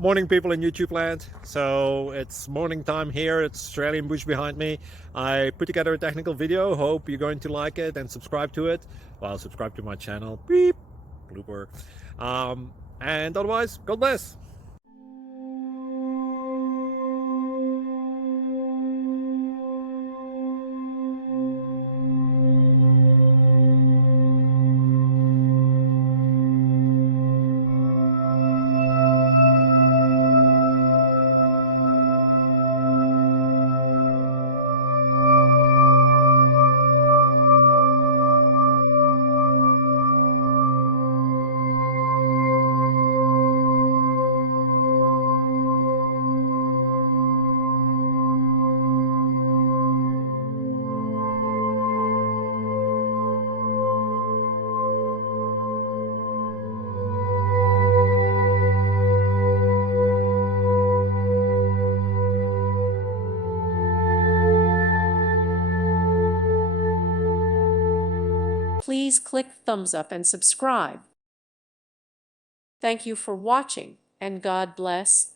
Morning, people in YouTube land. So it's morning time here. It's Australian bush behind me. I put together a technical video. Hope you're going to like it and subscribe to it. Well, subscribe to my channel. Beep. Blooper. And otherwise, God bless. Please click thumbs up and subscribe. Thank you for watching, and God bless.